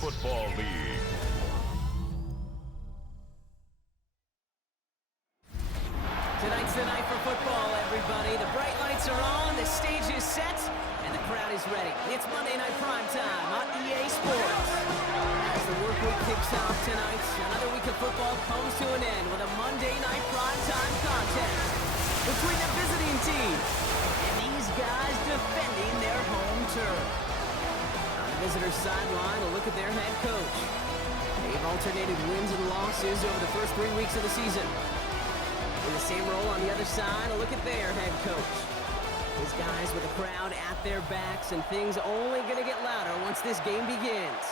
Football League. Tonight's the night for football, everybody. The bright lights are on, the stage is set, and the crowd is ready. It's Monday Night Primetime on EA Sports. As the work week kicks off tonight, another week of football comes to an end with a Monday Night Primetime contest between the visiting team and these guys defending their home turf. On the visitor's sideline, a look at their head coach. They've alternated wins and losses over the first 3 weeks of the season. In the same role on the other side, a look at their head coach. These guys with the crowd at their backs, and things only going to get louder once this game begins.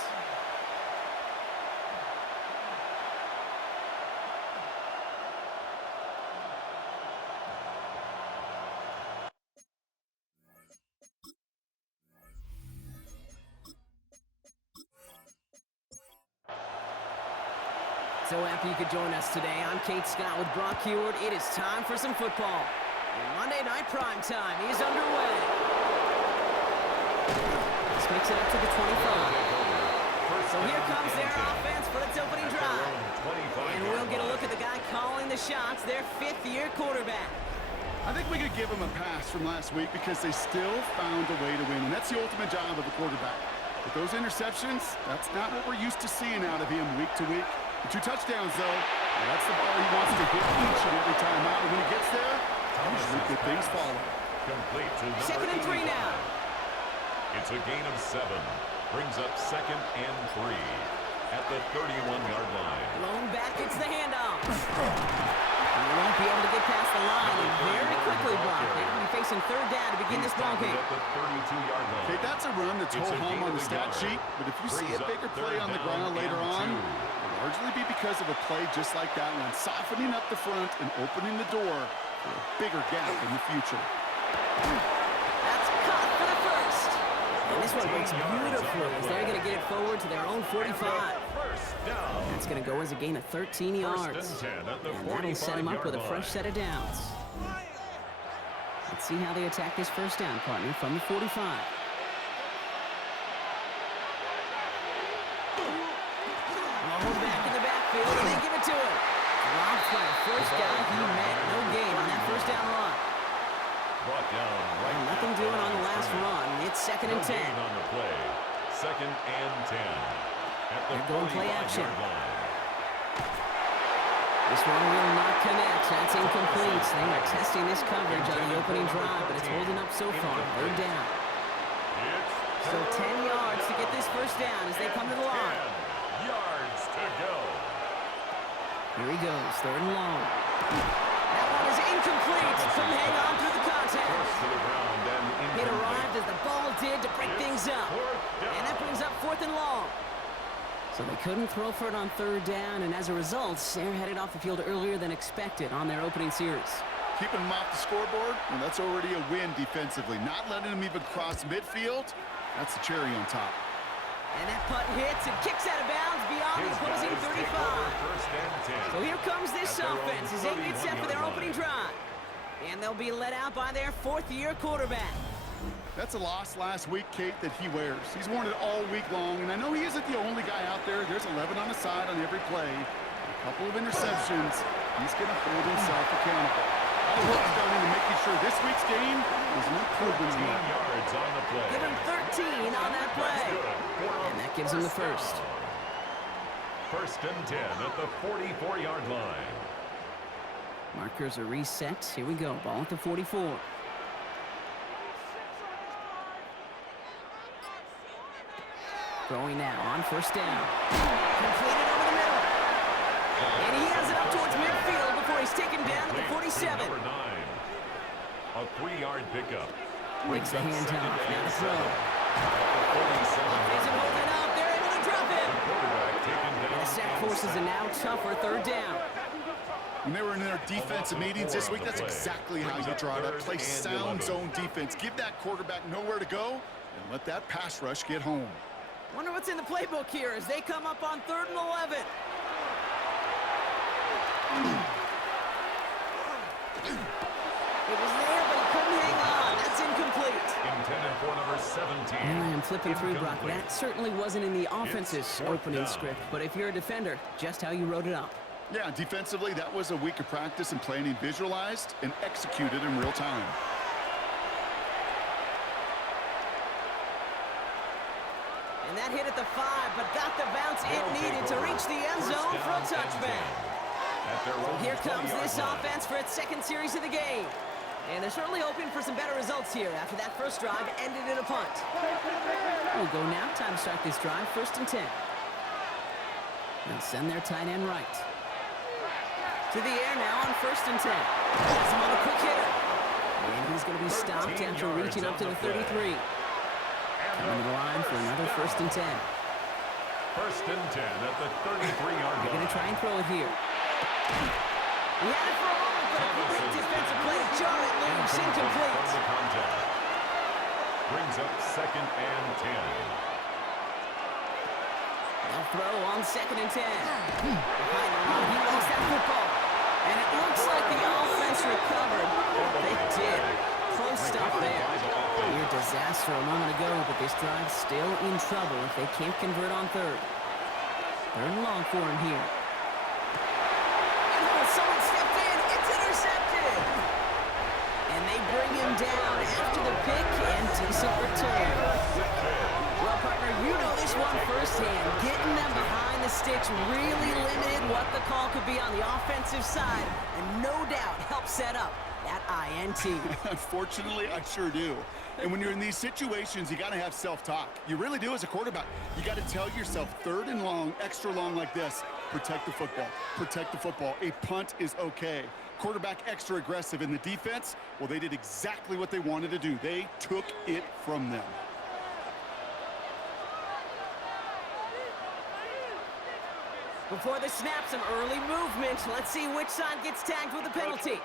So happy you could join us today. I'm Kate Scott with Brock Heward. It is time for some football. And Monday Night Primetime is underway. This makes it up to the 25. So here comes their offense for its opening drive. And we'll get a look at the guy calling the shots, their fifth-year quarterback. I think we could give them a pass from last week because they still found a way to win, and that's the ultimate job of a quarterback. But those interceptions, that's not what we're used to seeing out of him week to week. The 2 touchdowns, though, that's the ball he wants to hit each and every time out. And when he gets there, usually good things follow. Complete to number 2nd and 3 now. It's a gain of 7. Brings up 2nd and 3 at the 31-yard line. Blown back, it's the handoff. He won't be able to get past the line, and very quickly blocked it. He'll be facing 3rd down to begin this ball game. At the 32-yard line. Okay, that's a run that's ho-hum on the stat sheet, but if you see a bigger play on the ground later on, it'll largely be because of a play just like that one, softening up the front and opening the door for a bigger gap in the future. That's caught for the first. And this one breaks beautifully as they're going to get it forward to their own 45. That's going to go as a gain of 13 yards. And that'll set him up with a fresh set of downs. Let's see how they attack this first down, partner, from the 45. Mahomes back in the backfield, and they give it to him. Dropped by the first guy he met. No gain on that first down run. Brought down right. Nothing doing on the last run. It's 2nd and 10. On the play. 2nd and 10. At the They're going play action. line. This one will not connect. That's incomplete. They are testing this coverage on the opening drive, but it's holding up so far. 3rd down. So 10 yards to get this first down as they come to the line. 10 yards to go. Here he goes, 3rd and long. That one is incomplete. Couldn't hang on through the contact. It arrived as the ball did to break things up. And that brings up 4th and long. So they couldn't throw for it on 3rd down, and as a result, they're headed off the field earlier than expected on their opening series. Keeping him off the scoreboard, and that's already a win defensively. Not letting him even cross midfield, that's the cherry on top. And that punt hits and kicks out of bounds beyond the opposing 35. So here comes this offense as they get set for their opening drive. And they'll be led out by their 4th-year quarterback. That's a loss last week, Kate, that he wears. He's worn it all week long, and I know he isn't the only guy out there. There's 11 on the side on every play. A couple of interceptions. He's going to hold himself accountable. All the work's done into making sure this week's game is an improvement. 13 yards on the play. Give him 13 on that play. And that gives him the first. 1st and 10 at the 44-yard line. Markers are reset. Here we go. Ball at the 44. Throwing now on 1st down. Completed over the middle. And he has it up towards midfield before he's taken down at the 47. Number 9. A 3-yard pickup. Makes the handoff. Now to throw. At Isn't holding up. They're able to drop it. the quarterback taken down. And the sack forces a now tougher 3rd down. When they were in their defensive meetings this week, that's exactly how you draw it up. Play sound zone defense. Give that quarterback nowhere to go and let that pass rush get home. Wonder what's in the playbook here as they come up on 3rd and 11. It was there, but he couldn't hang on. That's incomplete. Intended for number 17. And I am flipping through, Brock. Incomplete. That certainly wasn't in the offense's fourth opening down. script. But if you're a defender, just how you wrote it up. Yeah, defensively, that was a week of practice and planning visualized and executed in real time. And that hit at the 5, but got the bounce it needed to reach the end zone for a touchback. Here comes this offense for its second series of the game. And they're certainly hoping for some better results here after that first drive ended in a punt. We'll go now. Time to start this drive. 1st and 10. They'll send their tight end right. To the air now on 1st and 10. Has him on a quick hitter. And he's going to be stopped after reaching up to the 33. Coming to the line for another 1st and 10. 1st and 10 at the 33-yard line. They're going to try and throw it here. He had it for a moment, but a great defensive play to jar it loose. Incomplete. Brings up 2nd and 10. They'll throw on 2nd and 10. Behind the line, he lost that football. And it looks like the offense recovered. They did. Close stuff there. Near disaster a moment ago, but this drive's still in trouble if they can't convert on 3rd. 3rd and long for him here. And someone stepped in. It's intercepted. And they bring him down after the pick and decent return. Well, partner, you know this one firsthand. Getting them behind the sticks really limited what the call could be on the offensive side, and no doubt helped set up that INT. Unfortunately, I sure do. And when you're in these situations, you got to have self-talk. You really do as a quarterback. You got to tell yourself 3rd and long, extra long like this, protect the football. Protect the football. A punt is okay. Quarterback extra aggressive in the defense, well, they did exactly what they wanted to do. They took it from them. Before the snap, some early movement. Let's see which side gets tagged with a penalty.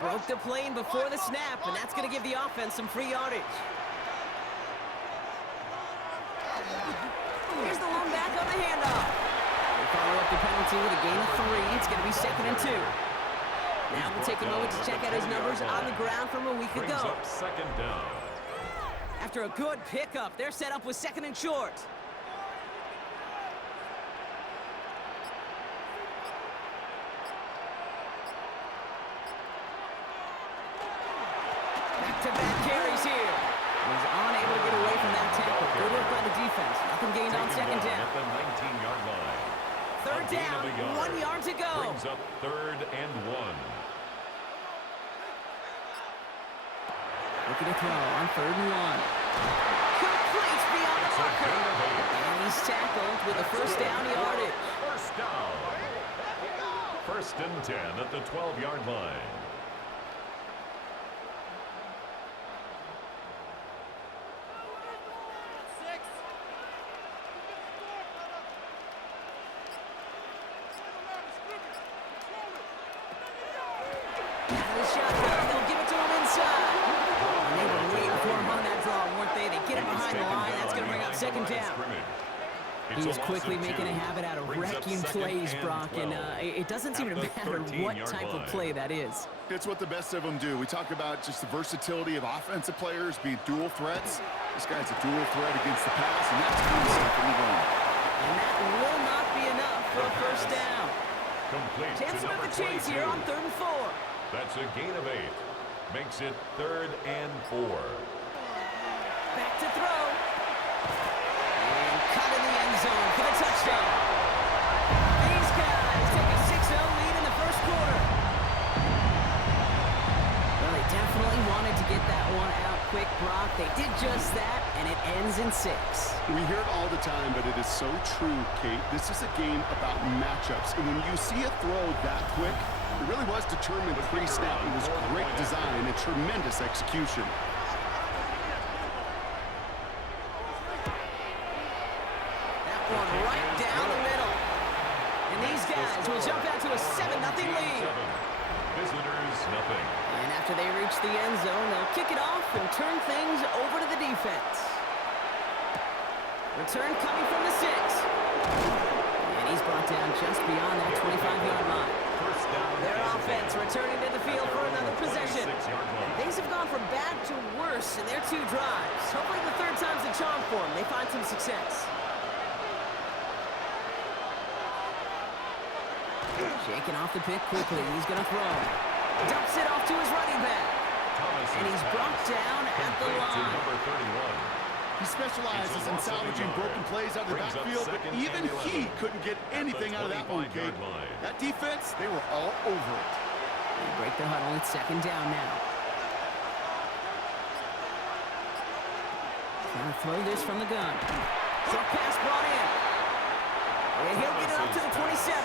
Broke the plane before the snap, and that's going to give the offense some free yardage. Here's the one back on the handoff. They follow up the penalty with a gain of 3. It's going to be 2nd and 2. Now we'll take a moment to check out his numbers on the ground from a week Brings ago. up 2nd down. After a good pickup, they're set up with 2nd and short. Back-to-back carries here. He's unable to get away from that tackle. Good work by the defense. Nothing gained on 2nd down. At the 19-yard line. 3rd down, 1 yard to go. Brings up 3rd and 1. Looking to throw on 3rd and 1. Complete beyond the marker. And he's tackled with a 1st down yardage. 1st down. 1st and 10 at the 12-yard line. He is quickly making a habit out of wrecking plays, Brock, and it doesn't seem to matter what type of play that is. It's what the best of them do. We talk about just the versatility of offensive players being dual threats. This guy's a dual threat against the pass, and that's good stuff in the run. And that will not be enough for a 1st down. Complete. Chance to make the chase here on 3rd and 4. That's a gain of 8. Makes it 3rd and 4. Back to throw. And cut in the end zone for the touchdown. These guys take a 6-0 lead in the 1st quarter. Well, they definitely wanted to get that one out quick, Brock. They did just that, and it ends in 6. We hear it all the time, but it is so true, Kate. This is a game about matchups. And when you see a throw that quick, it really was determined pre-snap. It was great design and tremendous execution. That one right down the middle. And these guys will jump out to a 7-0 lead. Visitors, nothing. And after they reach the end zone, they'll kick it off and turn things over to the defense. Return coming from the 6. And he's brought down just beyond that 25-yard line. First down. Their offense returning to the field for another possession. 26-yard line. Things have gone from bad to worse in their 2 drives. Hopefully the third time's a charm for them. They find some success. Shaking off the pick quickly. He's going to throw. Dumps it off to his running back. And he's brought down at the line. Number 31. He specializes in salvaging broken plays out of the backfield, but even he couldn't get anything out of that one, Kate. That defense, they were all over it. They break the huddle. It's second down now. Trying to throw this from the gun. Short pass brought in. And he'll get it up to the 27.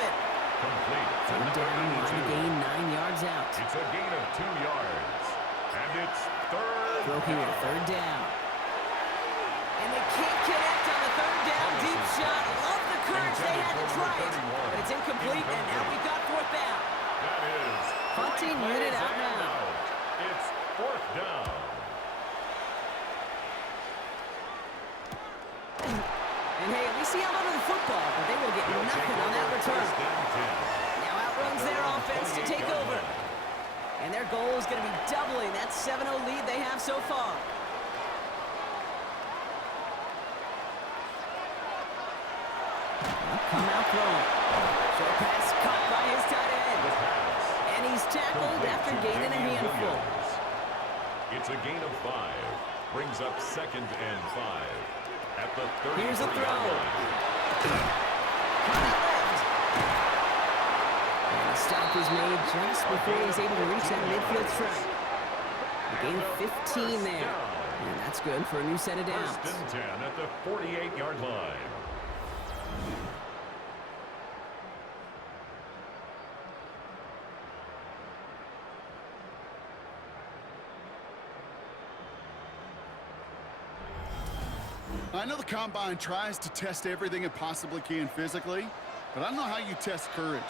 Complete. Third down, line to gain 9 yards out. It's a gain of 2 yards. And it's third. Throw here, third down. And they can't connect on the third down. Deep shot. Love the courage they had to try it. But it's incomplete, and now we've got fourth down. That is Punting unit out now. It's fourth down. And hey, at least he held onto the football, but they will get nothing on that return. Now outruns their offense to take over. And their goal is going to be doubling that 7-0 lead they have so far. Come out throwing. Short pass caught by his tight end. And he's tackled after gaining a handful. It's a gain of 5. Brings up second and 5. At the 30. Here's a throw. And the stop is made just before he's able to reach that midfield strike. A gain of 15 there. And that's good for a new set of downs. First and 10 at the 48-yard line. I know the Combine tries to test everything it possibly can physically, but I don't know how you test courage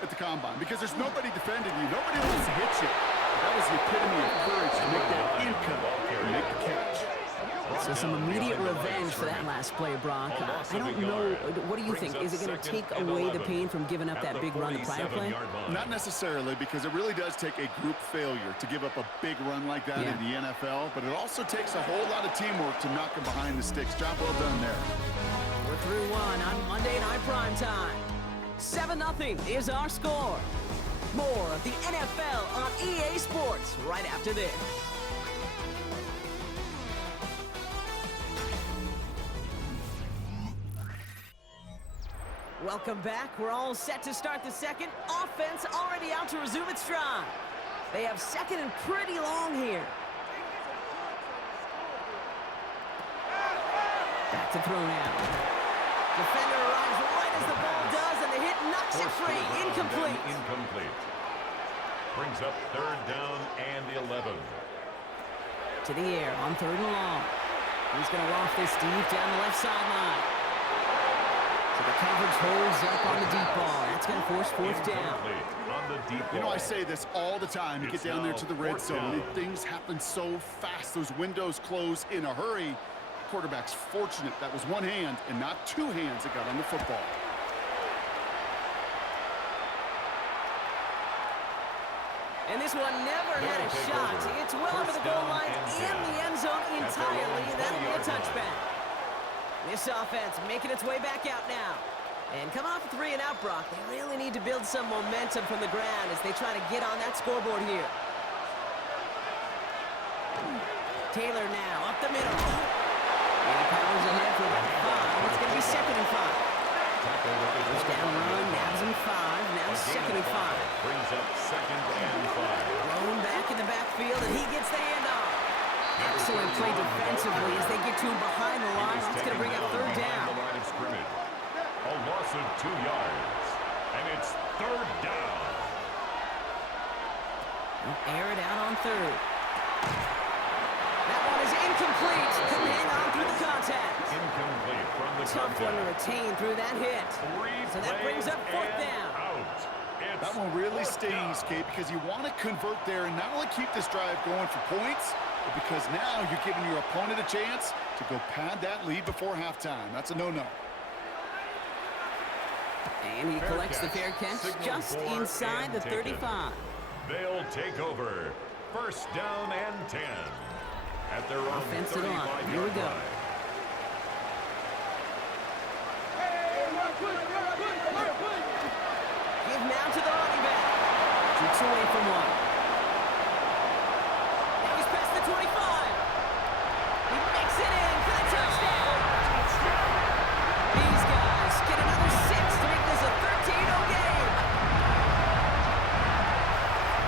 at the Combine because there's nobody defending you. Nobody wants to hit you. That was the epitome of courage to make that income and make the catch. So some immediate revenge for that last play, Brock. I don't know. What do you think? Is it going to take away the pain from giving up that big run to prior play? Not necessarily, because it really does take a group failure to give up a big run like that in the NFL, but it also takes a whole lot of teamwork to knock them behind the sticks. Job well done there. We're through one on Monday Night Primetime. 7-0 is our score. More of the NFL on EA Sports right after this. Welcome back. We're all set to start the second. Offense already out to resume its stride. They have second and pretty long here. Back to throw now. Defender arrives right as the ball does, and the hit knocks it free. Incomplete. Incomplete. Brings up third down and 11. To the air on third and long. He's going to loft this deep down the left sideline. So the coverage holds up on the deep ball. That's going to force fourth down. On the deep ball. You know, I say this all the time. You get down there to the red zone, and things happen so fast. Those windows close in a hurry. The quarterback's fortunate that was one hand and not two hands that got on the football. And this one never had a shot. It's well over the goal line in the end zone entirely. That'll be a touchback. This offense making its way back out now. And coming off a 3-and-out, Brock, they really need to build some momentum from the ground as they try to get on that scoreboard here. Taylor now up the middle. And he powers ahead for about 5. It's going to be second and 5. First down run, nabs him 5. Now second and 5. Brings up second and 5. Thrown back in the backfield, and he gets the handoff. Excellent play defensively as they get to him behind the line. That's going to bring up third down. A loss of 2 yards. And it's third down. They'll air it out on third. That one is incomplete. Couldn't hang on through the contact. Incomplete from the Tough one to retain through that hit. So that brings up fourth down. That one really stings, Kate, because you want to convert there and not only keep this drive going for points, but because now you're giving your opponent a chance to go pad that lead before halftime. That's a no-no. And he collects the fair catch just inside the 35. They'll take over. First down and 10. At their own Offensive line. Here we 35-yard go. line. Give now to the running back. Shoots away from one. Now he's past the 25. He makes it in for the touchdown. These guys get another 6 to make this a 13-0 game.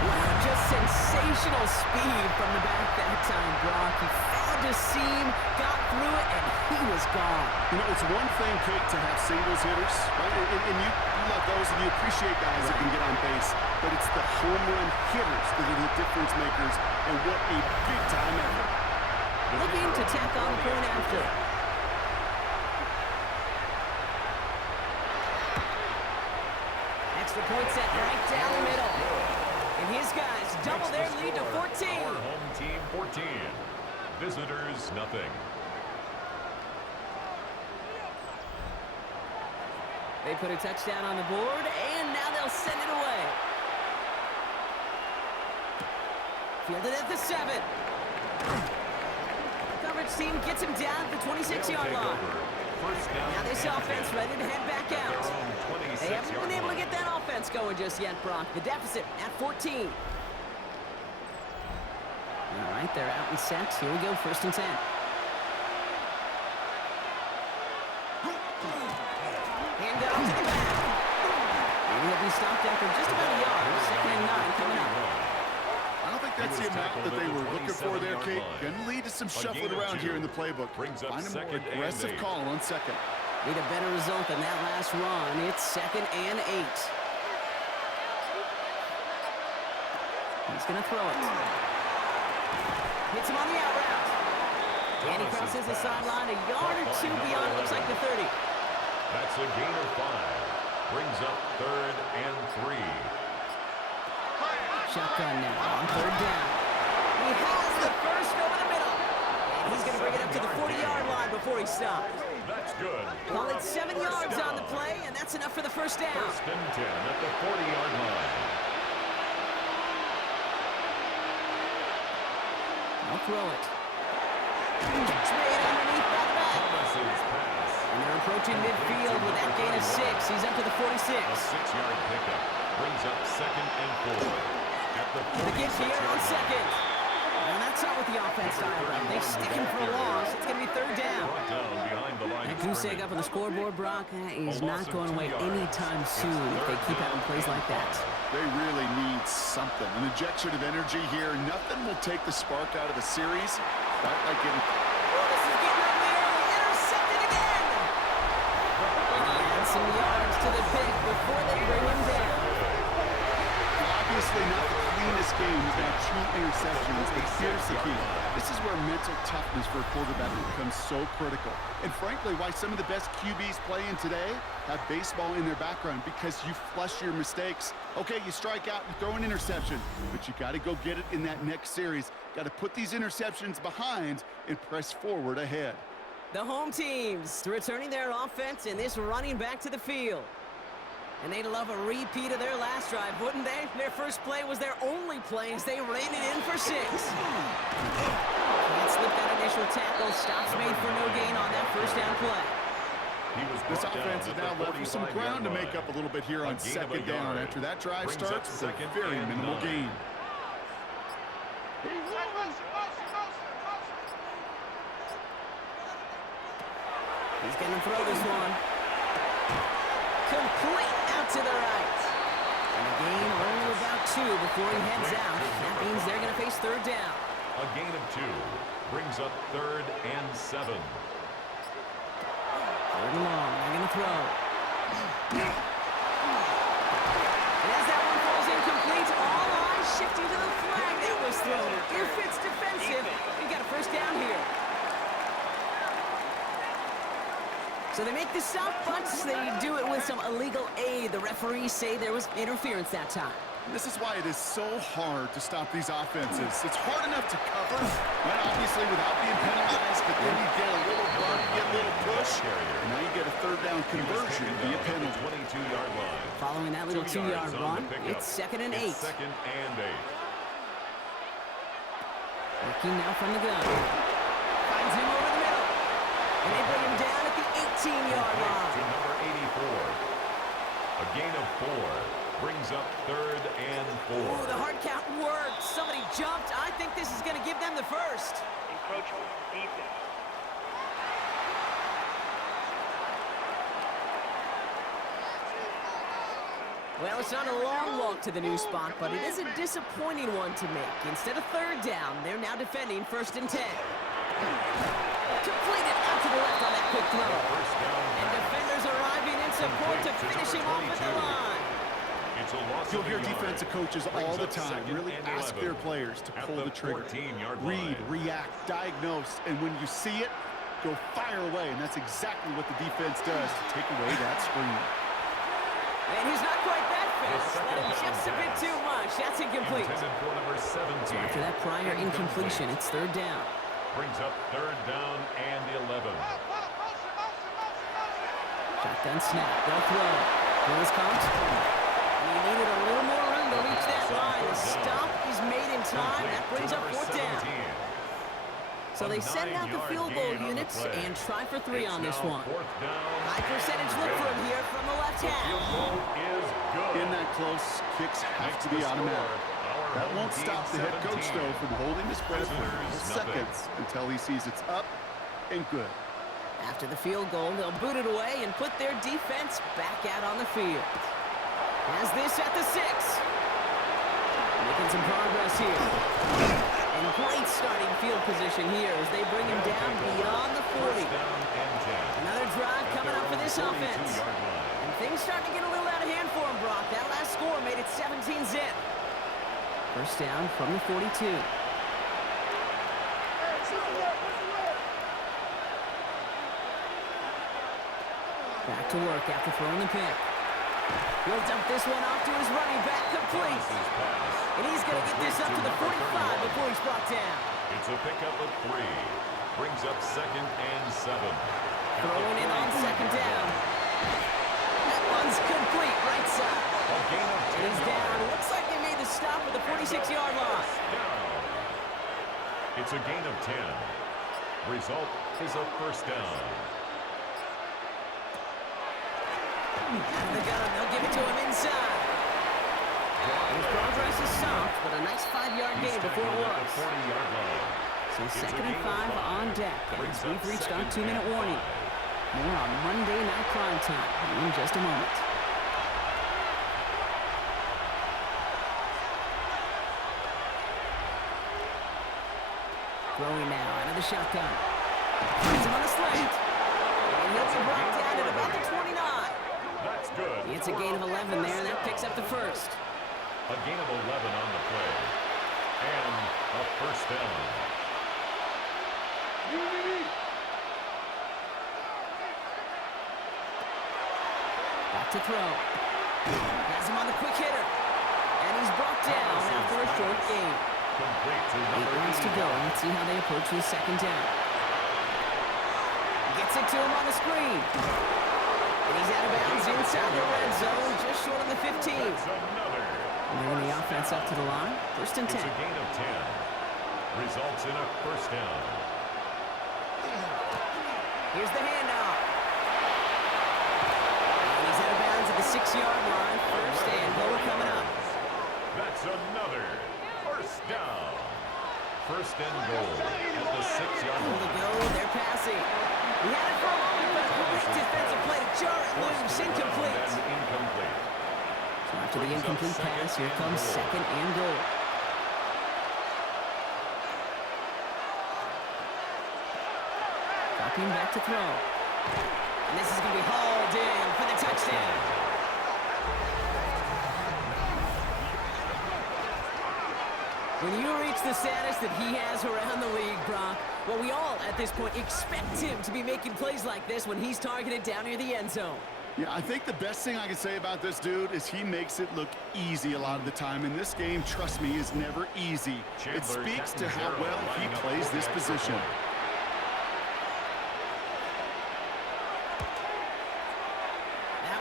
Wow, just sensational speed from the back that time, Brock. He found a seam, got through it, and he was gone. You know, it's one thing, Kate, to have singles hitters, right? And you love those, and you appreciate guys that can get on base. But it's the home run hitters that are the difference makers, and what a big-time effort. Looking to tack on the point after. Extra point set right down the middle. And his guys double their lead to 14. Our home team 14. Visitors nothing. They put a touchdown on the board, and now they'll send it away. Fielded at the 7. Coverage team gets him down at the 26-yard line. Now this offense ready to head back out. They haven't been able to get that offense going just yet, Brock. The deficit at 14. All right, they're out and set. Here we go, 1st and 10. Hand off to the back. And he'll be stopped after just about a yard. 2nd and 9 coming up. I don't think that's the amount that they were looking for there, Kate. Going to lead to some shuffling around here in the playbook. Find a more aggressive call on 2nd. Need a better result than that last run. It's 2nd and 8. He's going to throw it. Hits him on the out route. And he crosses the sideline a yard or 2 beyond, looks like the 30. That's a gain of 5. Brings up 3rd and 3. Shotgun now on 3rd down. He has the first over the middle. And he's going to bring it up to the 40-yard line before he stops. That's good. Call it 7 yards on the play, and that's enough for the first down. 1st and 10 at the 40-yard line. I'll throw it. Catch made underneath by the back. Thomas's pass. And they're approaching midfield with that gain of 6. He's up to the 46. A 6-yard pickup. Brings up 2nd and 4. At the The give here on 2nd. And that's not what the offense style of. They stick him for a loss. It's going to be 3rd down. Brought down behind the line That of goose egg scrimmage. up on the scoreboard, Brock, is not going away anytime soon if they keep having plays like that. They really need something. An injection of energy here. Nothing will take the spark out of a series. Quite like getting... Oh, this is getting early. Intercepted again. And he adds some yards to the pick before they bring him down. Obviously not the cleanest game. He's got 2 interceptions, but here's the key. This is where mental toughness for a quarterback becomes so critical. And frankly, why some of the best QBs playing today have baseball in their background, because you flush your mistakes. Okay, you strike out, you throw an interception, but you got to go get it in that next series. Got to put these interceptions behind and press forward ahead. The home teams returning their offense and this running back to the field. And they'd love a repeat of their last drive, wouldn't they? Their first play was their only play as they ran it in for 6. Can't slip that initial tackle. Stops made for no gain on that first down play. This offense is now left with some ground to make up a little bit here on 2nd down. After that drive starts, it's a very minimal gain. He's going to throw this one. Complete out to the right. And a gain only about 2 before he heads out. That means they're going to face 3rd down. A gain of 2 brings up 3rd and 7. 3rd and long. They're going to throw. And as that one falls incomplete, all eyes shifting to the flag that was thrown. If it's defensive, you got a first down here. So they make the stop, but they do it with some illegal aid. The referees say there was interference that time. This is why it is so hard to stop these offenses. It's hard enough to cover, right, obviously without being penalized, but then you get a little bump, you get a little push, and now you get a third down conversion via penalty. 22-yard line. Following that little 2-yard run, it's 2nd and 8. It's 2nd and 8. Working now from the gun. Finds him over the middle. And they bring him down at the 18-yard line. To number 84. A gain of 4. Brings up 3rd and 4. Ooh, the hard count worked. Somebody jumped. I think this is going to give them the first. Encroachment defense. Well, it's not a long walk to the new spot, but it is a disappointing one to make. Instead of 3rd down, they're now defending 1st and 10. Completed out to the left on that quick throw. And defenders arriving in support to finish him off at the line. You'll hear defensive coaches all the time really ask their players to pull the trigger. Read, react, diagnose, and when you see it, go fire away. And that's exactly what the defense does to take away that screen. And he's not quite that fast. Let him just a bit too much. That's incomplete. So after that prior incompletion, it's 3rd down. Brings up 3rd down and 11. Shotgun snap. They'll throw. Here is Thompson. And he needed a little more room to reach that line. The stop is made in time. That brings up 4th down. So they send out the field goal units and try for 3 on this one. High percentage look for him here from the left half. In that close, kicks have to be automatic. That won't stop the head coach, though, from holding his breath for seconds until he sees it's up and good. After the field goal, they'll boot it away and put their defense back out on the field. Has this at the 6. Making some progress here. And great starting field position here as they bring him down beyond the 40. Another drive coming up for this offense. And things starting to get a little out of hand for him, Brock. That last score made it 17-zip. 1st down from the 42. Back to work after throwing the pick. He'll dump this one off to his running back, complete. And he's going to get this up to the 45 before he's brought down. It's a pickup of 3. Brings up 2nd and 7. Throwing in on 2nd down. That one's complete, right side. And he's down. Looks like they made the stop at the 46-yard line. It's a gain of 10. Result is a 1st down. Out of the gun, they'll give it to him inside. His progress is soft, but a nice 5-yard gain before it was. So 2nd and 5 on deck as we've reached our 2-minute warning. More on Monday Night Prime Time in just a moment. Throwing now out of the shotgun. Finds him on the slant. And he'll be brought down at about the 29. That's good. It's a gain of 11 there, and that picks up the 1st. A gain of 11 on the play. And a 1st down. Back to throw. Has him on the quick hitter. And he's brought down after a short gain. 8 rounds to go. Let's see how they approach this 2nd down. Gets it to him on the screen. And he's out of bounds inside the red zone, just short of the 15. Moving the offense up to the line. 1st and 10. It's a gain of 10. Results in a 1st down. Here's the handoff. And he's out of bounds at the 6-yard line. 1st and goal coming up. That's another 1st down. 1st and goal at the 6-yard Able to line. go, they're passing. He had it for a moment, but a great defensive play to jar it loose. Incomplete. So after the incomplete pass, here comes 2nd and goal. Dropping back to throw. And this is going to be hauled in for the touchdown. When you reach the status that he has around the league, Brock, well, we all, at this point, expect him to be making plays like this when he's targeted down near the end zone. Yeah, I think the best thing I can say about this dude is he makes it look easy a lot of the time. And this game, trust me, is never easy. It speaks to how well he plays this position.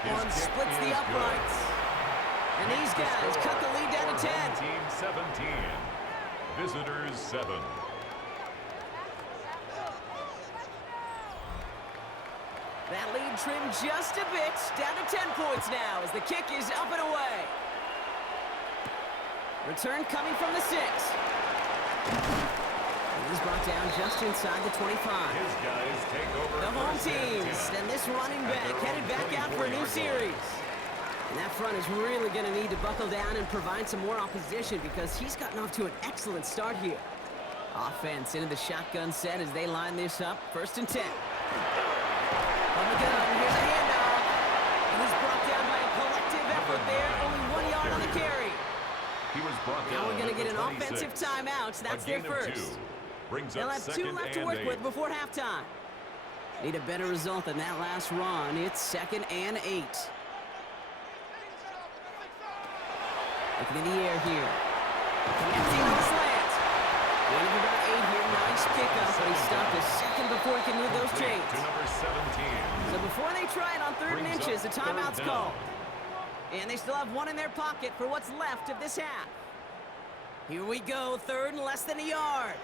That one splits the uprights. And these guys cut the lead down to 10. Team 17. Visitors 7. That lead trimmed just a bit. Down to 10 points now as the kick is up and away. Return coming from the 6. He's brought down just inside the 25. His guys take over. The home teams. And this running back headed back out for a new series. And that front is really going to need to buckle down and provide some more opposition because he's gotten off to an excellent start here. Offense into the shotgun set as they line this up. 1st and 10. On the gun, here's a handoff. And he's brought down by a collective effort there. Only 1 yard on the carry. He was brought down. Now we're going to get an 26. offensive timeout. So that's their first. They'll have 2 left to work with before halftime. Need a better result than that last run. It's 2nd and 8. Looking in the air here. Connecting on the slant. Gain of about 8 here. Nice pickup, but he stopped a second before he can move those chains. To number 17. So before they try it on 3rd and inches, the timeout's called. And they still have 1 in their pocket for what's left of this half. Here we go, 3rd and less than a yard.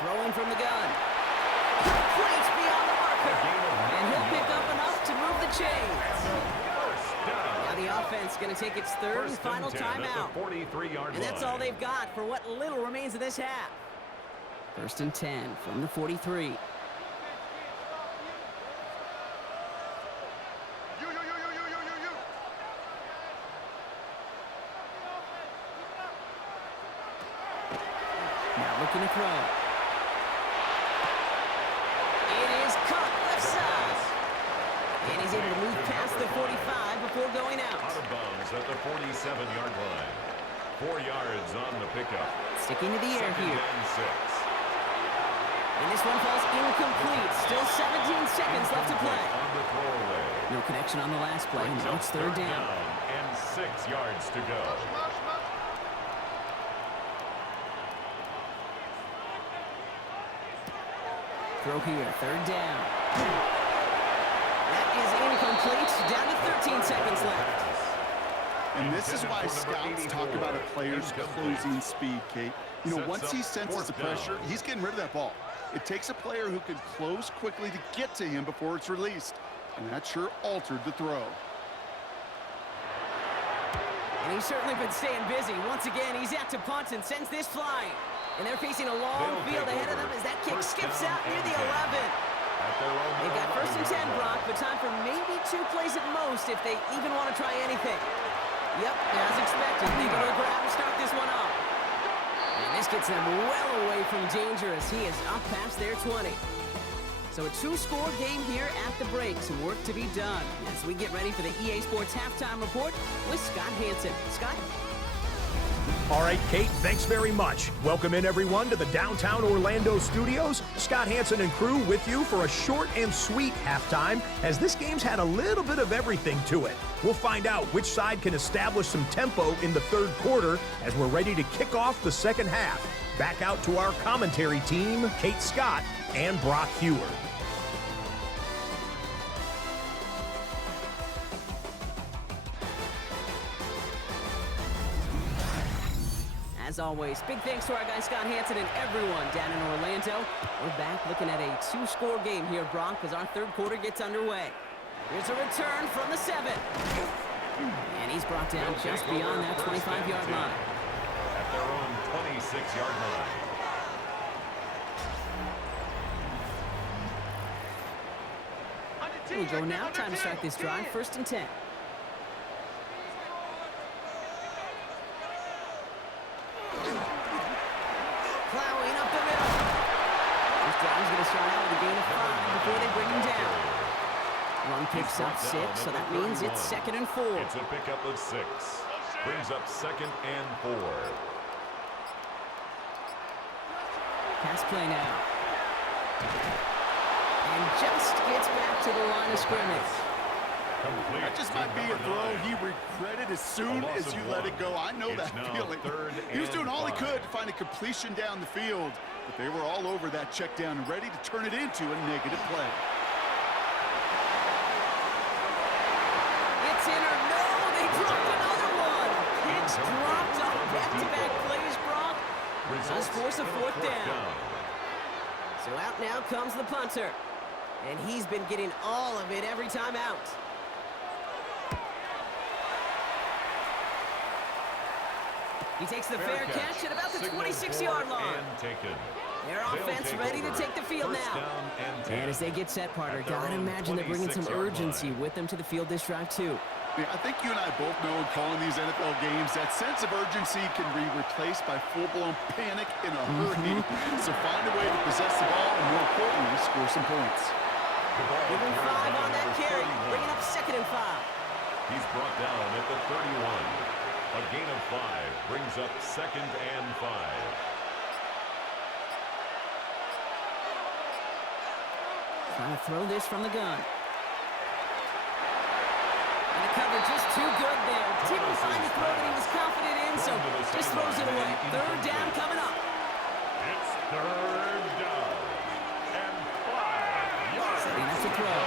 Throwing from the gun. Complete beyond the marker. And he'll pick up enough to move the chains. Now the offense going to take its 3rd and final timeout. And that's all they've got for what little remains of this half. 1st and 10 from the 43. Now looking to throw. It is caught left side. And he's able to move past the 45 before going out. Out of bounds at the 47-yard line. 4 yards on the pickup. Sticking to the air here. 2nd and 6. And this one falls incomplete. Still 17 seconds left to play. On the throwaway. No connection on the last play. Now it's 3rd down. And 6 yards to go. Throw here, 3rd down. That is incomplete. Down to 13 seconds left. And this is why scouts talk about a player's closing speed, Kate. You know, once he senses the pressure, he's getting rid of that ball. It takes a player who can close quickly to get to him before it's released. And that sure altered the throw. And he's certainly been staying busy. Once again, he's out to punt and sends this flying. And they're facing a long field ahead of them as that kick skips out near the 11. They've got 1st and 10, Brock, but time for maybe 2 plays at most if they even want to try anything. Yep, as expected, they go to the grab and start this one off. And this gets them well away from danger as he is up past their 20. So a 2-score game here at the break. Some work to be done as we get ready for the EA Sports Halftime Report with Scott Hanson. Scott? All right, Kate, thanks very much. Welcome in, everyone, to the downtown Orlando studios. Scott Hanson and crew with you for a short and sweet halftime, as this game's had a little bit of everything to it. We'll find out which side can establish some tempo in the 3rd quarter as we're ready to kick off the 2nd half. Back out to our commentary team, Kate Scott and Brock Hewer. As always, big thanks to our guy Scott Hanson and everyone down in Orlando. We're back looking at a 2-score game here, Brock, as our 3rd quarter gets underway. Here's a return from the 7. And he's brought down just beyond that 25-yard line. At their own 26-yard line. Here we go now. Time to start this drive. 1st and 10. Plowing up the middle. This drive's going to start out with a gain of 5 before they bring him down. Run picks up 6, so that means it's 2nd and 4. It's a pickup of 6. Brings up 2nd and 4. Pass play now. And just gets back to the line of scrimmage. Complete That just to might be a number throw 9. he regretted as soon A loss as of you let it 1. go. I know It's that now feeling. 3rd He was doing and all he 5. could to find a completion down the field, but they were all over that check down and ready to turn it into a negative play. It's in or no, they dropped another one. Hicks dropped on back-to-back plays, Brock. Does force a fourth down. So out now comes the punter. And he's been getting all of it every time out. He takes the fair catch at about the 26-yard line. And taken. Their offense take ready to over. take the field First now. down and 10. And as they get set, Parter, At their gotta own imagine they're bringing some 26-yard urgency line. with them to the field this drive, too. Yeah, I think you and I both know in calling these NFL games that sense of urgency can be replaced by full-blown panic in a hurry. So find a way to possess the ball and, more importantly, score some points. Give him 5 on that carry, bringing up 2nd and 5. He's brought down at the 31. A gain of 5 brings up 2nd and 5. Trying to throw this from the gun. And the cover just too good there. Didn't find the throw that he was confident in, so just throws it away. 3rd down coming up. It's 3rd down and 5 yards. Setting up to throw.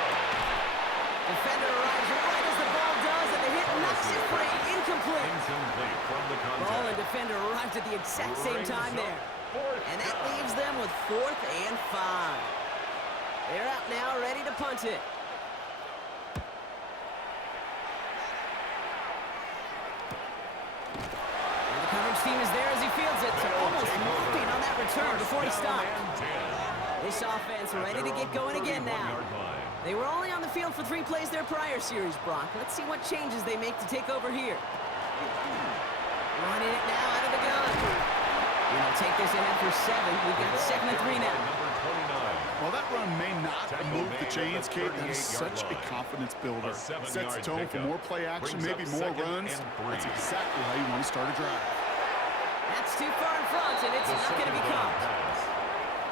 Defender arrives right as the ball does, and the hit knocks it free. Incomplete. Incomplete from the contact. Ball and defender arrived at the exact same time there. And that leaves them with 4th and 5. They're out now, ready to punt it. And the coverage team is there as he fields it, so almost mopping on that return before he stopped. This offense ready to get going again now. They were only on the field for 3 plays their prior series, Brock. Let's see what changes they make to take over here. Running it now out of the gun. They'll take this ahead for 7. We've got 2nd and 3 now. While that run may not move the chains, Kate, that is such a confidence builder. Sets the tone for more play action, maybe more runs. That's exactly how you want to start a drive. That's too far in front, and it's not going to be caught.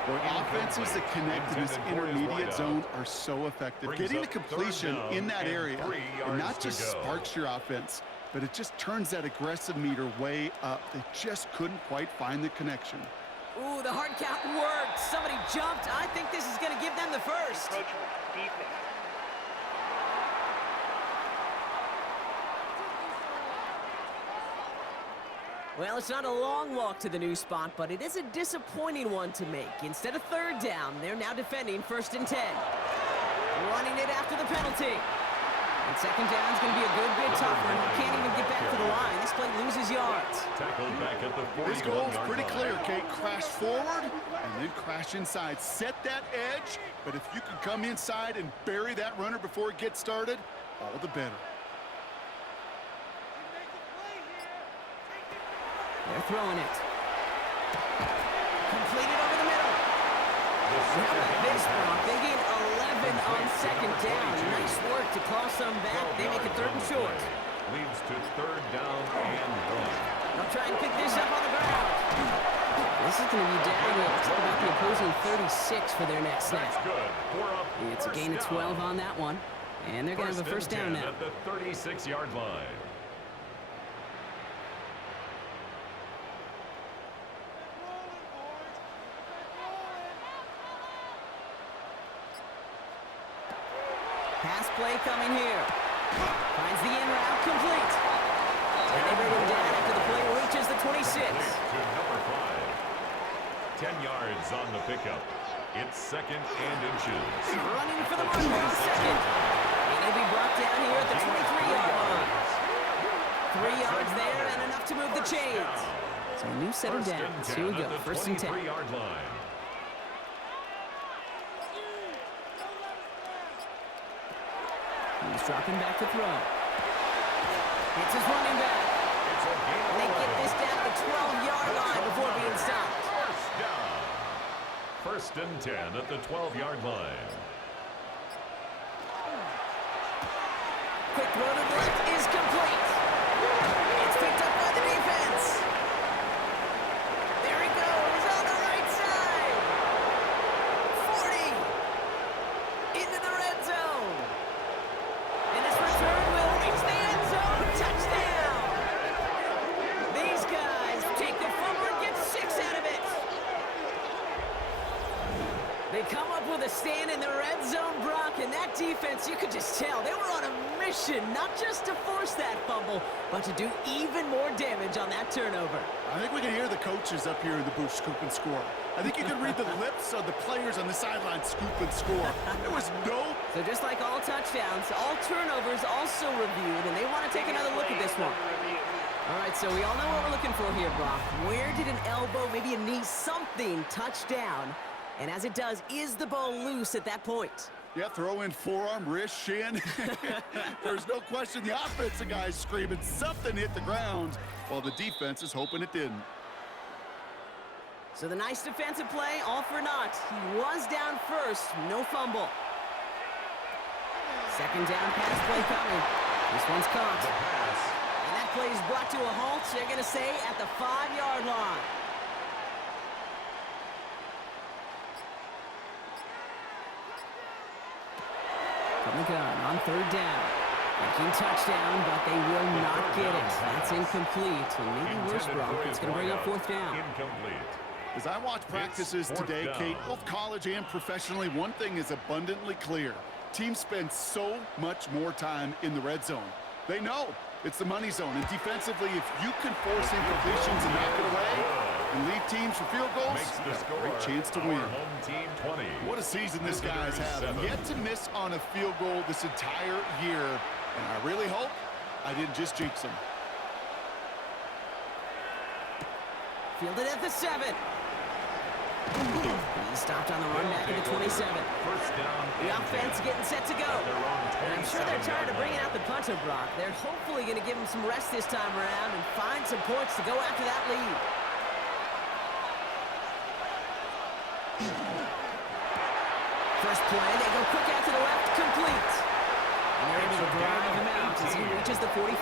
Boy, offenses that connect in this intermediate zone are so effective. Getting a completion in that area, it not just sparks your offense, but it just turns that aggressive meter way up. They just couldn't quite find the connection. Ooh, the hard count worked. Somebody jumped. I think this is going to give them the first. Approaching defense. Well, it's not a long walk to the new spot, but it is a disappointing one to make. Instead of 3rd down, they're now defending 1st and 10. Running it after the penalty. And 2nd down is going to be a good bit tougher. You can't even get back to the line. This play loses yards. Tackled back at the 41-yard line. His goal is pretty clear, Kate. Crash forward and then crash inside. Set that edge, but if you can come inside and bury that runner before it gets started, all the better. They're throwing it. Completed over the middle. How about this, Brock? They gain 11 on 2nd down. Nice work to claw some back. They make it 3rd and short. Leads to 3rd down and 1. They'll try and pick this up on the ground. This is going to be down to about the opposing 36 for their next snap. That's good. It's a gain of 12 on that one. And they're going to have a first down now. At the 36-yard line. Pass play coming here. Finds the in route complete. And they bring him down after the play reaches the 26. To number 5. 10 yards on the pickup. It's 2nd and inches. Running for the mark on 2nd. And he'll be brought down here at the 23-yard line. 3 yards there and enough to move the chains. So a new set of downs. Here we go. 1st and 10. 23-yard line. He's dropping back to throw. It's his running back. And they get this down to the 12-yard line before being stopped. First down. 1st and 10 at the 12-yard line. Quick throw to the left is complete. It's picked up by the defense. There he goes on the right side. 40. Into the red zone. And it's returned not just to force that fumble, but to do even more damage on that turnover. I think we can hear the coaches up here in the booth scoop and score. I think you can read the lips of the players on the sideline scoop and score. There was no... So just like all touchdowns, all turnovers also reviewed, and they want to take another look at this one. All right, so we all know what we're looking for here, Brock. Where did an elbow, maybe a knee, something touch down? And as it does, is the ball loose at that point? Yeah, throw in forearm, wrist, shin. There's no question the offensive guy's screaming something hit the ground, while the defense is hoping it didn't. So the nice defensive play, all for naught. He was down first, no fumble. Second down pass play coming. This one's caught. And that play is brought to a halt, they're going to say, at the 5-yard line. From the gun on third down. Thinking touchdown, but they will not get it. That's incomplete. And maybe worse, Brock. It's going to bring up fourth down. Incomplete. As I watch practices today, Kate, both college and professionally, one thing is abundantly clear. Teams spend so much more time in the red zone. They know it's the money zone. And defensively, if you can force incompletions and knock it away and leave teams for field goals, you got a great chance to win. Home team 20. What a season this guy's having. Yet to miss on a field goal this entire year. And I really hope I didn't just jinx him. Fielded at the 7. He stopped on the run back at the 27. First down. The offense getting set to go. And I'm sure they're tired of bringing out the punter, Brock. They're hopefully going to give him some rest this time around and find some points to go after that lead. First play, they go quick out to the left, complete. And they're able to drive him out as he reaches the 45.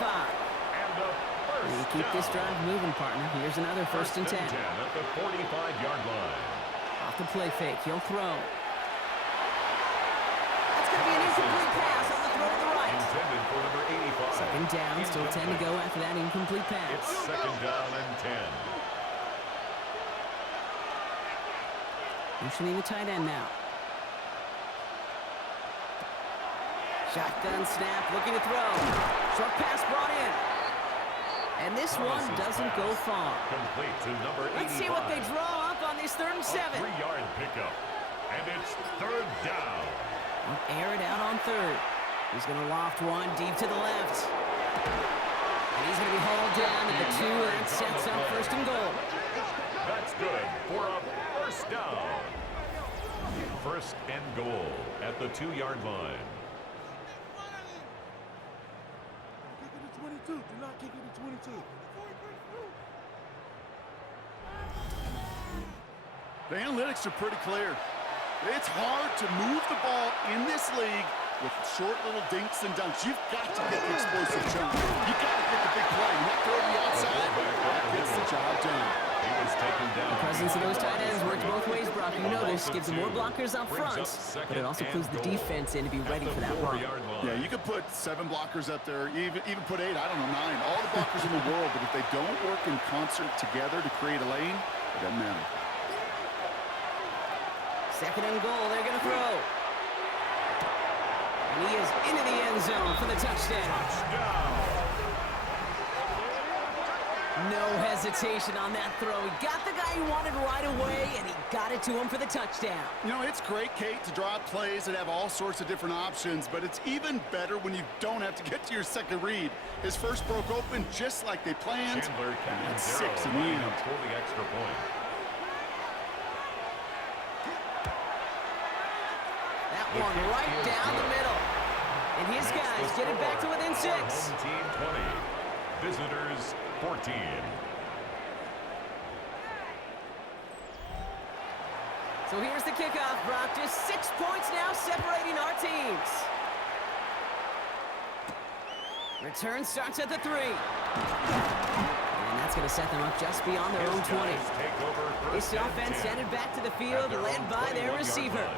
And you keep this drive moving, partner. Here's another first and 10. At the 45-yard line. Off the play fake, he'll throw. That's going to be an incomplete pass on the throw to the right. Intended for number 85. Second down, still 10 to go after that incomplete pass. It's second down and 10. Motioning the tight end now. Shotgun snap, looking to throw. Short pass brought in. And this one doesn't go far. Complete to number 85. Let's see what they draw up on this third and 7. A 3-yard pickup. And it's third down. He'll air it out on third. He's going to loft one deep to the left. And he's going to be hauled down at the 2, and that sets up first and goal. That's good for a first down. First and goal at the 2-yard line. Do not kick it to 22. The analytics are pretty clear. It's hard to move the ball in this league with short little dinks and dunks. You've got to get the explosive jump. You've got to get the big play. Not throw the outside. That gets the job done. He was taken down. The presence of those tight ends works both ways, Brock. You know this. Gives them more blockers up front, but it also clues the defense in to be ready for that run. Yeah, you could put 7 blockers up there, even put 8, I don't know, 9. All the blockers in the world, but if they don't work in concert together to create a lane, it doesn't matter. Second and goal, they're going to throw. And he is into the end zone for the touchdown. No hesitation on that throw. He got the guy he wanted right away, and he got it to him for the touchdown. You know, it's great, Kate, to draw up plays that have all sorts of different options, but it's even better when you don't have to get to your second read. His first broke open just like they planned, Chandler and that's 0 6 in the end. for the extra point. That one right down the middle. And his guys get it back to within 6. Home team 20. Visitors 14. So here's the kickoff, Brock. Just 6 points now separating our teams. Return starts at the 3. And that's going to set them up just beyond their own 20. This offense headed back to the field, led by their receiver.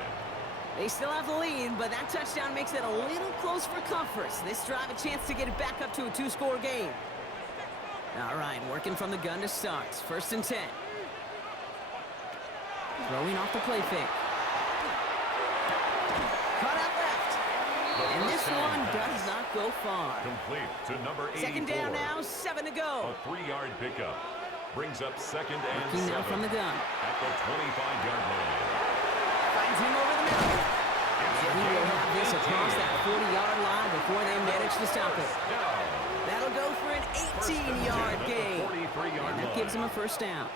They still have the lead, but that touchdown makes it a little close for comfort. This drive a chance to get it back up to a 2-score game. All right, working from the gun to start. First and 10. Throwing off the play fake. Cut out left. And this one does not go far. Complete to number 84. Second down now, 7 to go. A 3-yard pickup. Brings up second and Looking 7. now from the gun. At the 25-yard line. Finds him over the middle. And he will have this across that 40-yard line before they manage to stop it. That'll go for an 18-yard gain. And that gives him a first down.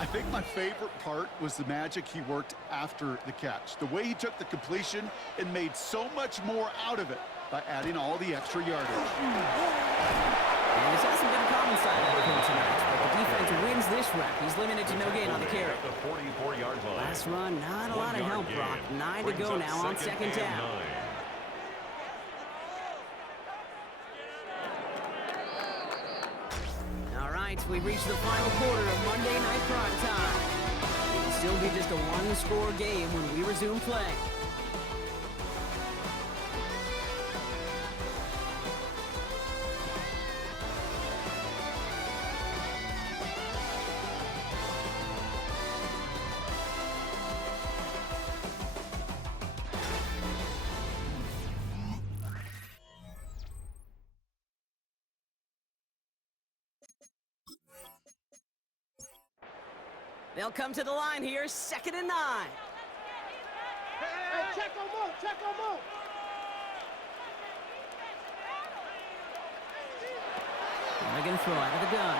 I think my favorite part was the magic he worked after the catch. The way he took the completion and made so much more out of it by adding all the extra yardage. And this hasn't been a common side of him tonight, but the defense wins this rep. He's limited to no gain on the carry. At the 44-yard line. Last run, not a lot of help, Brock. 9 to go now on second down. All right, we've reached the final quarter of Monday Night Prime Time. It'll still be just a one-score game when we resume play. They'll come to the line here, 2nd and 9. Hey, check on move, check on move. They're going to throw out of the gun.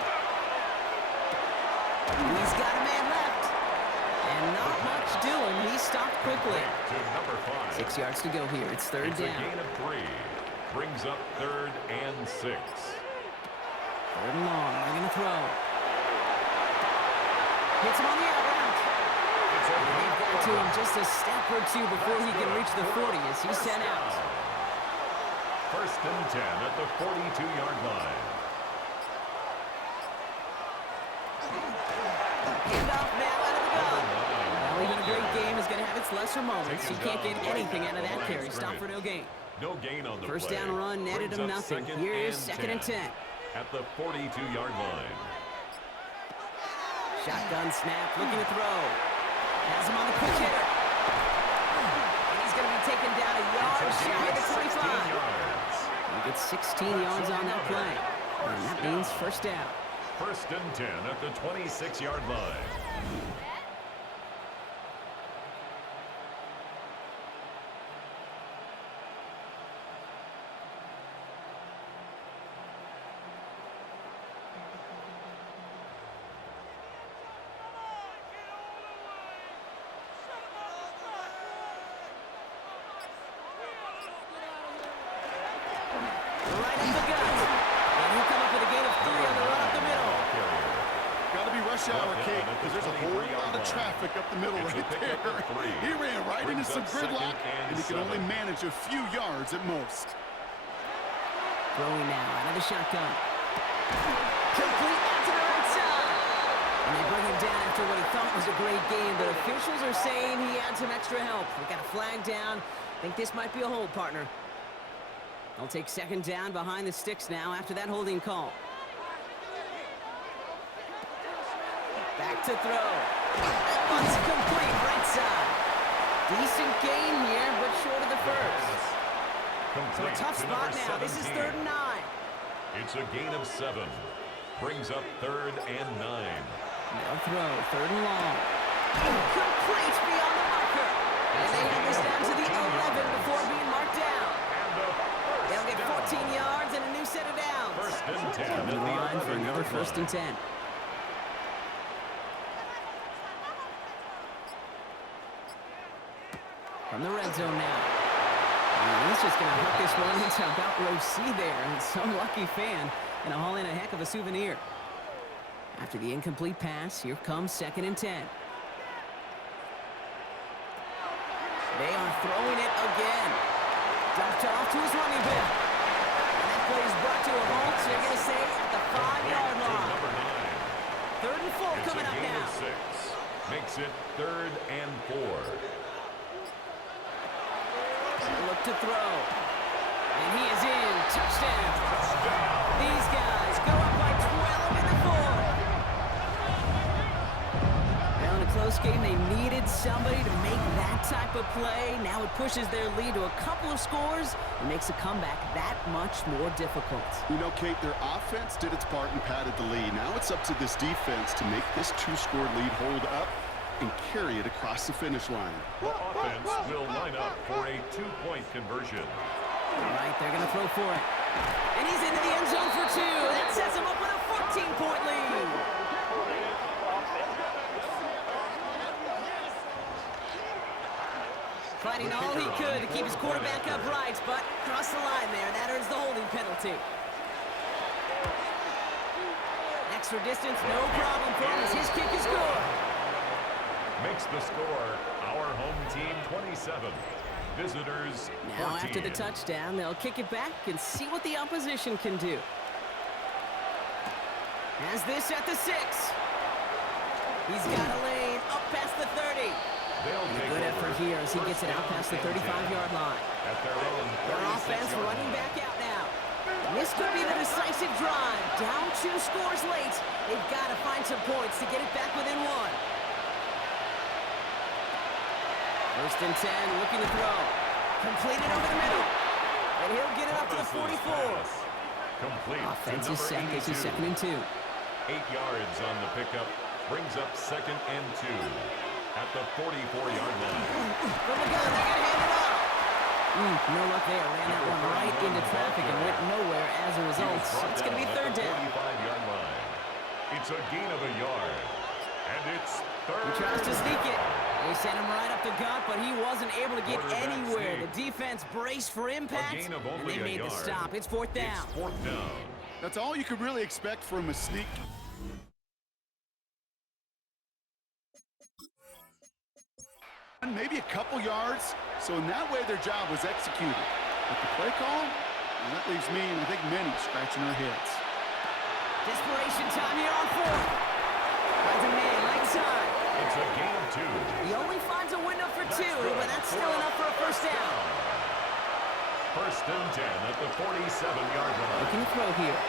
He's got a man left. And not much doing. He stopped quickly. To number 5. 6 yards to go here. It's third It's down. a gain of 3. Brings up 3rd and 6. 3rd and long. They're going to throw. Hits him on the out route. They've got to him just a step or two before he can reach the 40 as he's sent out. 1st and 10 at the 42-yard line. Handoff now out of the gun. Well, even a great game is going to have its lesser moments. He can't get anything out of that carry. Stop for no gain. No gain on the First play. down run netted him Brings up nothing. Here is 2nd and 10. At the 42-yard line. Shotgun snap, looking to throw. Has him on the quick hitter. And he's going to be taken down a yard shy of the 25. He gets 16 yards on that play. And that means first down. 1st and 10 at the 26-yard line. Right at the gut. And he'll come up with a gain of 3 on the run up the middle. Got to be rush hour, Kate, because there's a whole lot of traffic up the middle right there. He ran right into some gridlock, and he can only manage a few yards at most. Throwing now out of the shotgun. Complete out to the right side. And they bring him down after what he thought was a great game, but officials are saying he had some extra help. We got a flag down. Think this might be a hold, partner. They'll take 2nd down behind the sticks now after that holding call. Back to throw. Once complete, right side. Decent gain here, but short of the first. So a tough spot now. This is 3rd and 9. It's a gain of 7. Brings up 3rd and 9. They'll throw, 3rd and long. Complete beyond the marker. And they have this down to the 11 before being marked down. They'll get 14 yards and a new set of downs. 1st and 10 at the Line for another 11-yard 1st and 10. From the red zone now. And he's just going to hook this one into about row C there. And some lucky fan going to haul in a heck of a souvenir. After the incomplete pass, here comes 2nd and 10. They are throwing it again. Dumped off to his running back. And that play is brought to a halt, so you're going to say at the 5-yard line. Number 9. 3rd and 4 It's coming a up gain now. of 6. Makes it 3rd and 4. Look to throw. And he is in. Touchdown. These guys go up by 12 in the 4th. Down to close close game. They needed somebody to make that type of play. Now it pushes their lead to a couple of scores and makes a comeback that much more difficult. You know, Kate, their offense did its part and padded the lead. Now it's up to this defense to make this 2-score lead hold up and carry it across the finish line. The offense will line up for a 2-point conversion. All right, they're going to throw for it. And he's into the end zone for 2. That sets him up with a 14-point lead. Fighting all he could to keep his quarterback upright, but crossed the line there. That earns the holding penalty. Extra distance, no problem for him as his kick is good. Makes the score our home team 27. Visitors 14. Now after the touchdown, they'll kick it back and see what the opposition can do. Has this at the 6. He's got a lane up past the 30. A good effort here as he gets it out past the 35-yard line. At their offense running back out now. This could be the decisive drive. Down 2 scores late. They've got to find some points to get it back within 1. First and 10, looking to throw. Completed over the middle. And he'll get it up to the 44. Complete. Offense is set. This is 2nd and 2. 8 yards on the pickup. Brings up 2nd and 2. At the 44-yard line. From the gun, they're going to hand it off. No luck there. Ran that one right into traffic and went nowhere as a result. So it's going to be 3rd down. 45-yard line. It's a gain of a yard. And it's 3rd. He tries to sneak it. They sent him right up the gut, but he wasn't able to get anywhere. The defense braced for impact, and they made the stop. It's 4th down. It's 4th down. That's all you could really expect from a sneak. Maybe a couple yards, so in that way their job was executed. But the play call, well, that leaves me and I think many scratching our heads. Desperation time here on 4th. Finds a man, like time. It's a gain of 2. He only finds a window for 2, but that's still enough for a 1st down. 1st and 10 at the 47-yard line. Looking to throw here.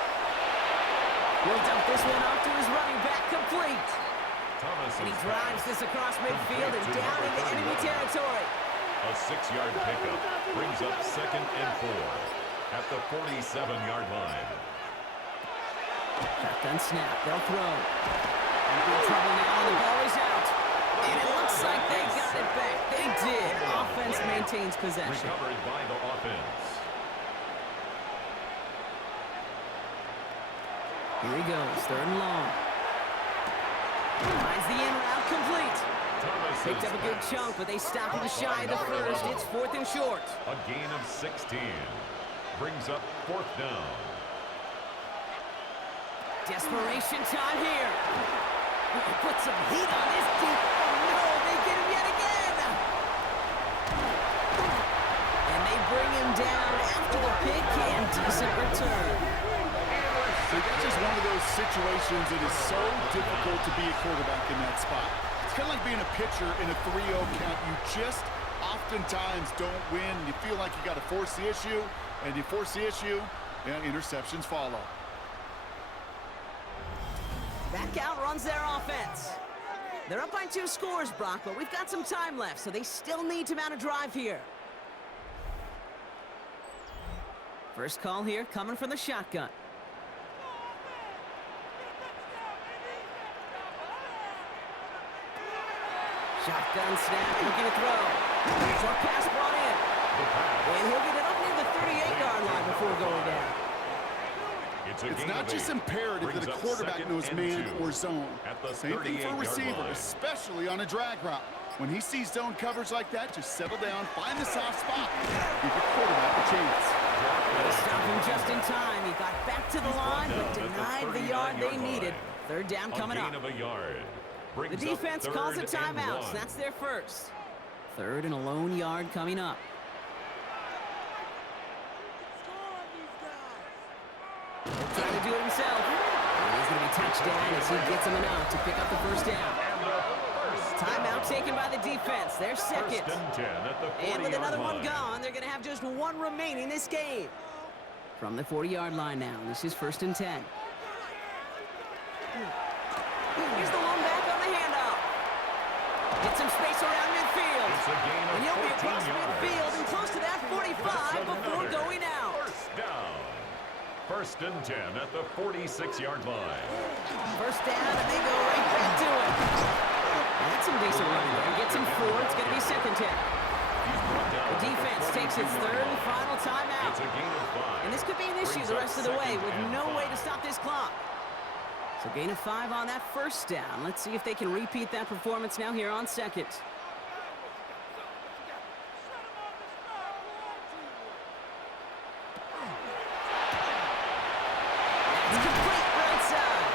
He'll dump this one off to his running back, complete. And he drives this across midfield and down into enemy territory. A 6-yard pickup brings up 2nd and 4 at the 47-yard line. Shotgun snap, they'll throw. In big trouble now, and the ball is out. And it looks like they got it back. They did. Offense maintains possession. Recovered by the offense. Here he goes, 3rd and long. Finds the in route complete. Picked up a good chunk, but they stop him shy of the 1st. It's 4th and short. A gain of 16. Brings up 4th down. Desperation time here. Put some heat on this deep. Oh no, they get him yet again. And they bring him down after the pick and decent return. So that's just one of those situations that is so difficult to be a quarterback in that spot. It's kind of like being a pitcher in a 3-0 count. You just oftentimes don't win. You feel like you got to force the issue, and you force the issue, and interceptions follow. Back out runs their offense. They're up by 2 scores, Brock, but we've got some time left, so they still need to mount a drive here. First call here coming from the shotgun. Shotgun snap, looking to throw. Short pass brought in. And he'll get it up near the 38-yard line before going down. It's not just imperative that a quarterback knows man or zone. Same thing for a receiver, especially on a drag route. When he sees zone coverage like that, just settle down, find the soft spot, give your quarterback a chance. They stopped him just in time. He got back to the line, but denied the yard they needed. 3rd down coming up. The defense calls a timeout, so that's their 1st. 3rd and a lone yard coming up. He'll try to do it himself. And he's going to be touchdown as he gets him enough to pick up the 1st down. Timeout taken by the defense. They're 2nd. And with another one gone, they're going to have just 1 remaining this game. From the 40-yard line now, this is 1st and 10. Here's the one back on the handoff. Get some space around midfield. It's a gain of And he'll be 14 across yards. midfield and close to that 45 before going out. First down. First and 10 at the 46-yard line. First down, and they go right back to it. That's some decent running there. Gets him 4. It's going to be second down. He's brought down The at defense takes its 42-yard third and line. final timeout. It's a gain of 5. And this could be an issue Brings the up rest of the way second with and no way to 5. stop this clock. So gain of 5 on that first down. Let's see if they can repeat that performance now here on second. It's complete right side.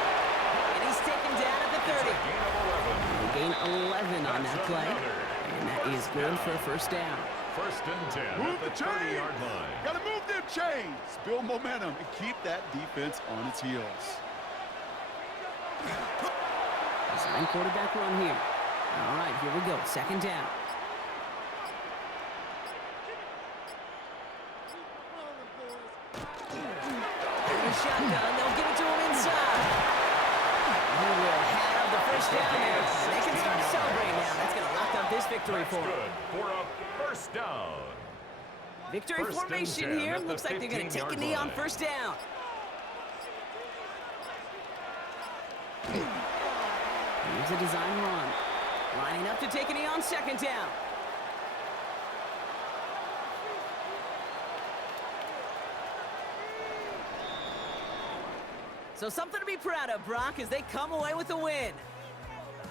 And he's taken down at the 30. Gain of 11. They gain 11 on that That's play. another. And that is good for a first down. First and 10 Move at the the chains. 30-yard line. Got to move them chains. Build momentum and keep that defense on its heels. Design quarterback run here. All right, here we go. Second down. And a shotgun. They'll give it to him inside. He will have the first down there. And they can start celebrating now. That's going to lock up this victory That's for them. good for a first down. Victory First and formation 10 here. at the Looks like they're going to take a 15-yard knee on line. first down. Here's a design run. Lining up to take a knee on second down. So something to be proud of, Brock, as they come away with a win.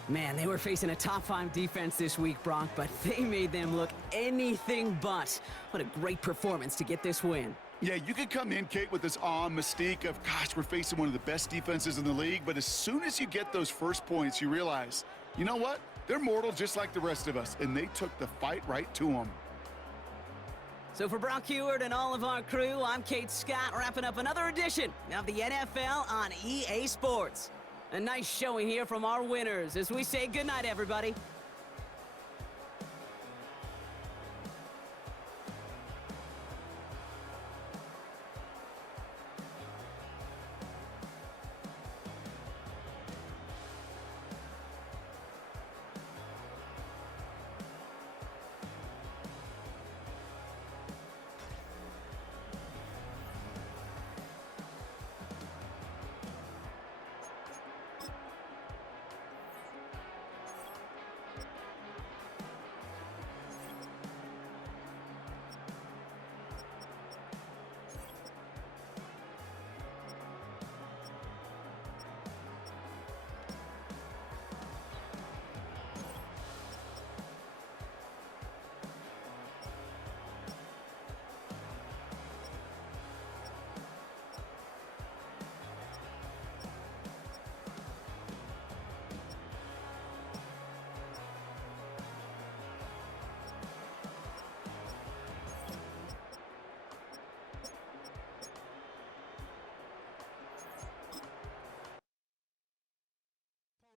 Man, they were facing a top-5 defense this week, Brock, but they made them look anything but. What a great performance to get this win. Yeah, you could come in, Kate, with this awe mystique of, gosh, we're facing one of the best defenses in the league, but as soon as you get those first points, you realize, you know what? They're mortal just like the rest of us, and they took the fight right to them. So for Brock Heward and all of our crew, I'm Kate Scott, wrapping up another edition of the NFL on EA Sports. A nice showing here from our winners as we say goodnight, everybody.